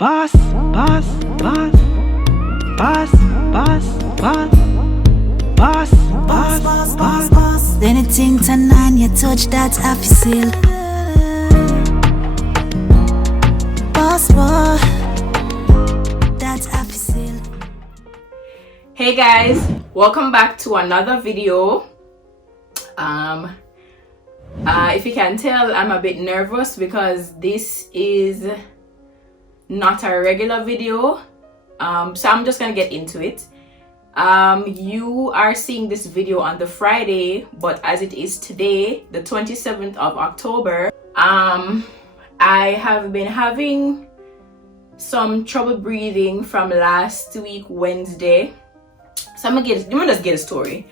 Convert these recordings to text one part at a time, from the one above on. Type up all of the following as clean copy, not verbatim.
Boss, boss, boss, boss, boss, boss, boss, boss, boss, boss, boss. Anything Tanaania touch that I feel. Boss, boss, that I feel. Hey guys, welcome back to another video. If you can tell, I'm a bit nervous because this is not a regular video. So I'm just gonna get into it. You are seeing this video on the Friday, but as it is today, the 27th of October, I have been having some trouble breathing from last week Wednesday. So let me just get a story.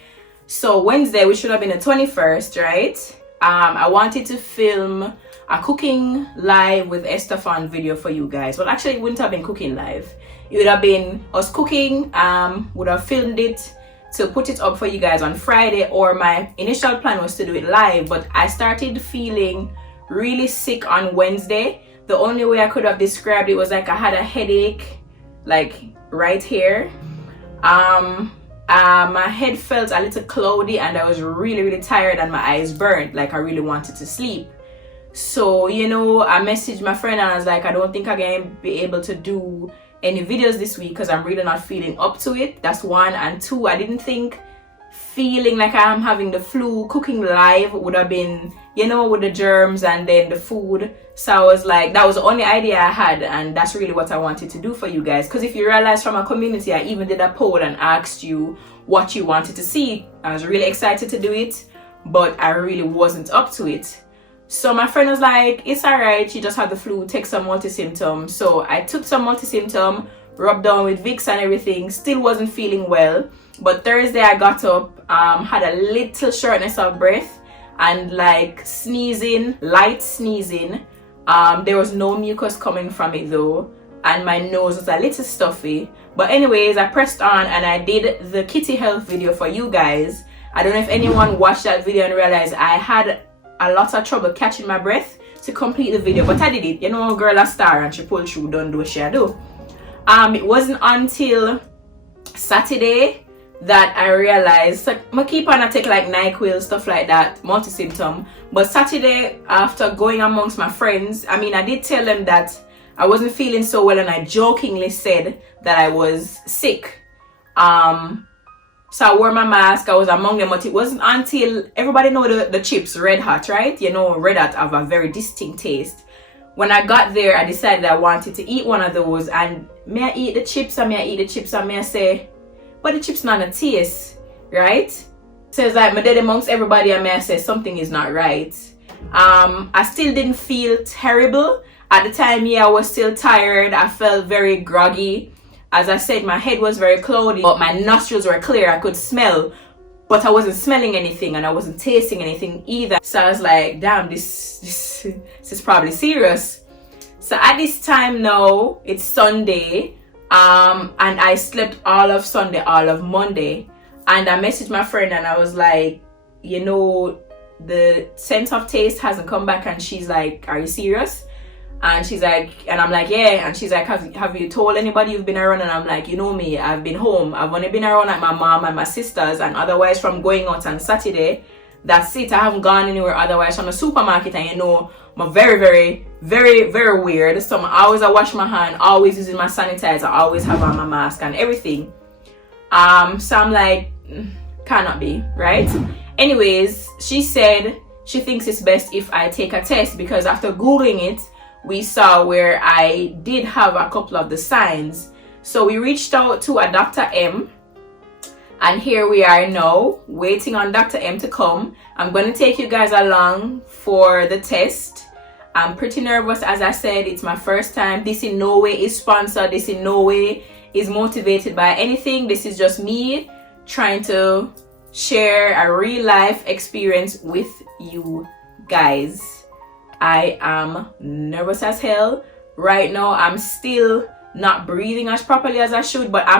So Wednesday, which should have been the 21st, right? I wanted to film a cooking live with Estefan video for you guys. Well, actually, it wouldn't have been cooking live. It would have been us cooking. Would have filmed it to put it up for you guys on Friday, or my initial plan was to do it live, but I started feeling really sick on Wednesday. The only way I could have described it was like I had a headache, like right here. My head felt a little cloudy and I was really tired and my eyes burnt, like I really wanted to sleep. So, I messaged my friend and I was like, I don't think I'm going to be able to do any videos this week because I'm really not feeling up to it. That's one. And two, I didn't think feeling like I'm having the flu, cooking live would have been, with the germs and then the food. So I was like, that was the only idea I had, and that's really what I wanted to do for you guys. Because if you realize from our community, I even did a poll and asked you what you wanted to see. I was really excited to do it, but I really wasn't up to it. So my friend was like, it's alright, you just had the flu, take some multi-symptom. So I took some multi-symptom, rubbed down with Vicks and everything, still wasn't feeling well. But Thursday I got up, had a little shortness of breath and like sneezing, light sneezing. There was no mucus coming from it though, and my nose was a little stuffy. But anyways, I pressed on and I did the kitty health video for you guys. I don't know if anyone watched that video and realized I had a lot of trouble catching my breath to complete the video, but I did it. Girl a star and she pulled through, don't do what she do. It wasn't until Saturday that I realized, so I keep on, I take like NyQuil, stuff like that, multi-symptom. But Saturday, after going amongst my friends, I did tell them that I wasn't feeling so well, and I jokingly said that I was sick. So I wore my mask, I was among them, but it wasn't until, everybody know the chips, Red Hot, right? Red Hot have a very distinct taste. When I got there, I decided I wanted to eat one of those, and may I eat the chips, and may I eat the chips, and may I say, but the chips not a taste, right? So it's like, my dead amongst everybody, and may I say something is not right. I still didn't feel terrible. At the time, I was still tired. I felt very groggy. As I said, my head was very cloudy, but my nostrils were clear. I could smell, but I wasn't smelling anything and I wasn't tasting anything either. So I was like, damn, this is probably serious. So at this time now, it's Sunday, and I slept all of Sunday, all of Monday. And I messaged my friend and I was like, the sense of taste hasn't come back. And she's like, are you serious? And she's like, and I'm like, yeah. And she's like, have you told anybody you've been around? And I'm like, me, I've been home. I've only been around like my mom and my sisters, and otherwise from going out on Saturday, that's it. I haven't gone anywhere otherwise from the supermarket. And I'm very weird. So I always wash my hand, always using my sanitizer, I always have on my mask and everything. So I'm like, cannot be, right? Anyways, she said she thinks it's best if I take a test, because after Googling it, we saw where I did have a couple of the signs. So we reached out to a Dr. M, and here we are now waiting on Dr. M to come. I'm going to take you guys along for the test. I'm pretty nervous. As I said, it's my first time. This in no way is sponsored. This in no way is motivated by anything. This is just me trying to share a real life experience with you guys. I am nervous as hell. Right now, I'm still not breathing as properly as I should, but I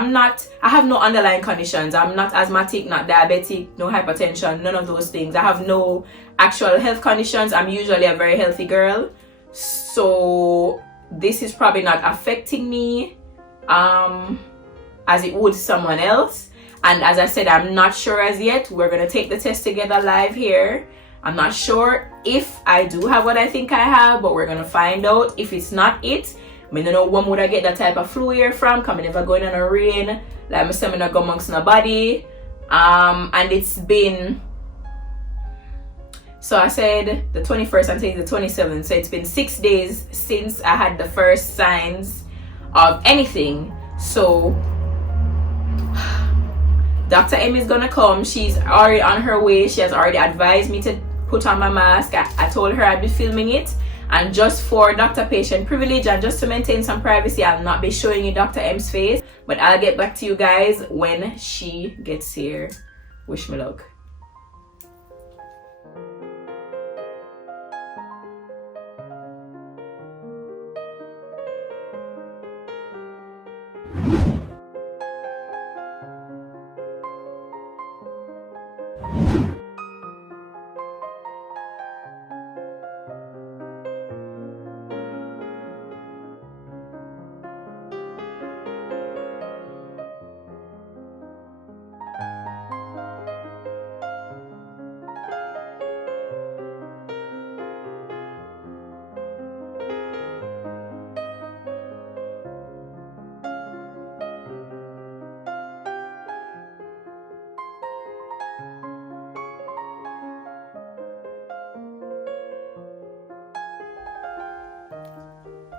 have no underlying conditions. I'm not asthmatic, not diabetic, no hypertension, none of those things. I have no actual health conditions. I'm usually a very healthy girl. So this is probably not affecting me as it would someone else. And as I said, I'm not sure as yet. We're gonna take the test together live here. I'm not sure if I do have what I think I have, but we're gonna find out. If it's not it, I don't know when would I get that type of flu here from, because I never going on a rain, like I said, I not go amongst nobody. And it's been, so I said the 21st, I'm saying the 27th, so it's been 6 days since I had the first signs of anything. So Dr. M is gonna come. She's already on her way. She has already advised me to put on my mask. I told her I'd be filming it, and just for doctor-patient privilege and just to maintain some privacy, I'll not be showing you Dr. M's face, but I'll get back to you guys when she gets here. Wish me luck.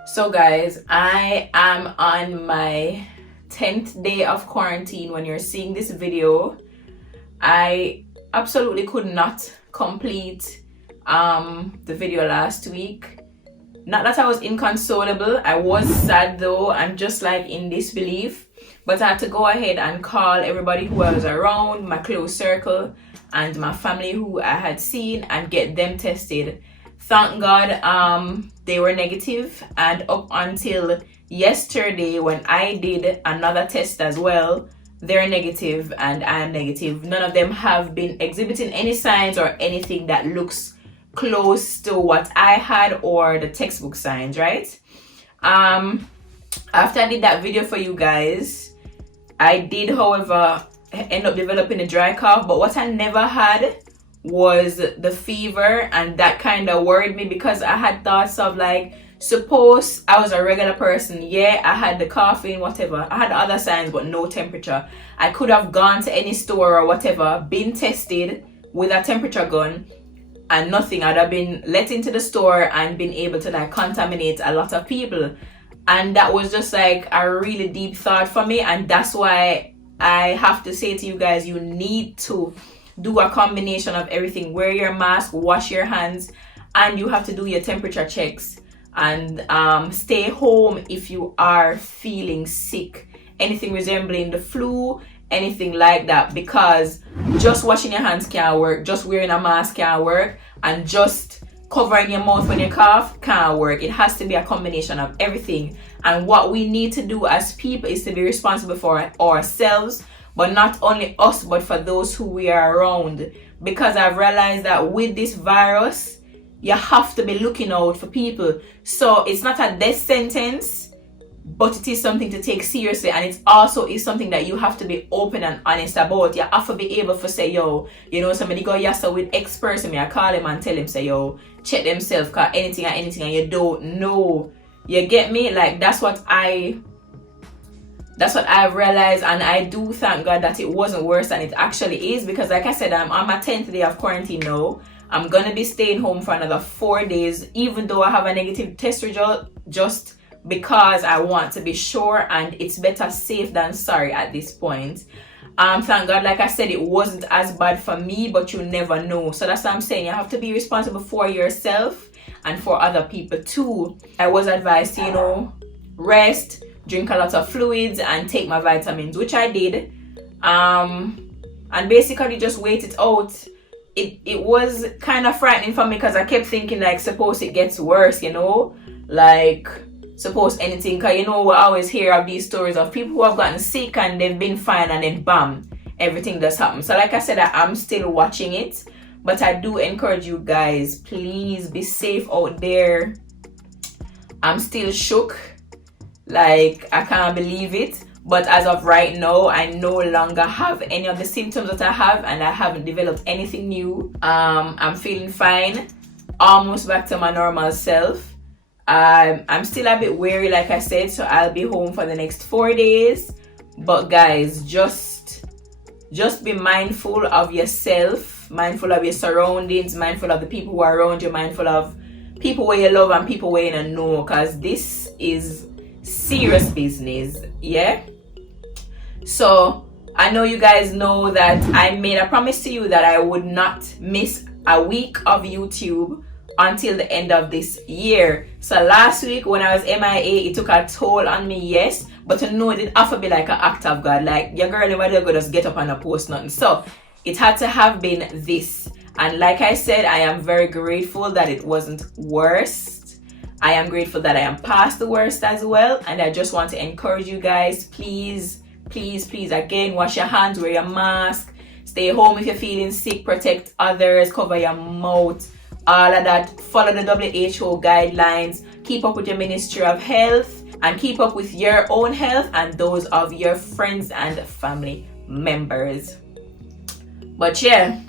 So guys, I am on my 10th day of quarantine when you're seeing this video. I absolutely could not complete the video last week. Not that I was inconsolable, I was sad though, and just like in disbelief, but I had to go ahead and call everybody who was around, my close circle and my family who I had seen, and get them tested. Thank God they were negative, and up until yesterday when I did another test as well, they're negative and I'm negative. None of them have been exhibiting any signs or anything that looks close to what I had or the textbook signs, right? After I did that video for you guys, I did however end up developing a dry cough, but what I never had was the fever, and that kind of worried me because I had thoughts of like, suppose I was a regular person, yeah, I had the coughing, whatever, I had other signs but no temperature, I could have gone to any store or whatever, been tested with a temperature gun and nothing. I'd have been let into the store and been able to like contaminate a lot of people, and that was just like a really deep thought for me. And that's why I have to say to you guys, you need to do a combination of everything. Wear your mask, wash your hands, and you have to do your temperature checks, and stay home if you are feeling sick, anything resembling the flu, anything like that, because just washing your hands can't work, just wearing a mask can't work, and just covering your mouth when you cough can't work. It has to be a combination of everything. And what we need to do as people is to be responsible for ourselves, but not only us, but for those who we are around. Because I've realized that with this virus, you have to be looking out for people. So it's not a death sentence, but it is something to take seriously. And it also is something that you have to be open and honest about. You have to be able to say, yo, you know, somebody go yassa with X person, I call him and tell him, say, yo, check themselves, cause anything and you don't know. You get me? Like, that's what I've realized, and I do thank God that it wasn't worse than it actually is, because like I said, I'm on my 10th day of quarantine now. I'm gonna be staying home for another 4 days, even though I have a negative test result, just because I want to be sure, and it's better safe than sorry at this point. Thank God, like I said, it wasn't as bad for me, but you never know. So that's what I'm saying. You have to be responsible for yourself and for other people too. I was advised to, you know, rest, drink a lot of fluids, and take my vitamins, which I did, and basically just wait it out. It was kind of frightening for me, because I kept thinking, like, suppose it gets worse, you know, like, suppose anything, because you know, we always hear of these stories of people who have gotten sick and they've been fine, and then bam, everything does happen. So like I said, I'm still watching it, but I do encourage you guys, please be safe out there. I'm still shook. Like, I can't believe it. But as of right now, I no longer have any of the symptoms that I have, and I haven't developed anything new. I'm feeling fine, almost back to my normal self. I'm still a bit wary, like I said, so I'll be home for the next 4 days. But guys, just be mindful of yourself, mindful of your surroundings, mindful of the people who are around you, mindful of people where you love and people where you don't know, because this is serious business. Yeah. So I know you guys know that I made a promise to you that I would not miss a week of YouTube until the end of this year. So last week when I was MIA, it took a toll on me, yes, but to know it didn't have to be like an act of God. Like, your girl never did just get up and post nothing. So it had to have been this. And like I said, I am very grateful that it wasn't worse. I am grateful that I am past the worst as well. And I just want to encourage you guys, please, again, wash your hands, wear your mask, stay home if you're feeling sick, protect others, cover your mouth, all of that. Follow the WHO guidelines, keep up with your Ministry of Health, and keep up with your own health and those of your friends and family members. But yeah,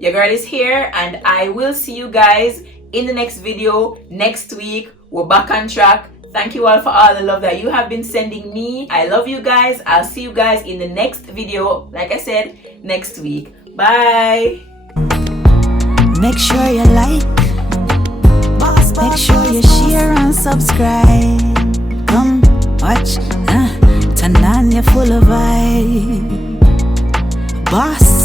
your girl is here, and I will see you guys in the next video next week. We're back on track. Thank you all for all the love that you have been sending me. I love you guys. I'll see you guys in the next video, like I said, next week. Bye. Make sure you like, make sure you share and subscribe. Come watch Tanaania full of vibe. Boss.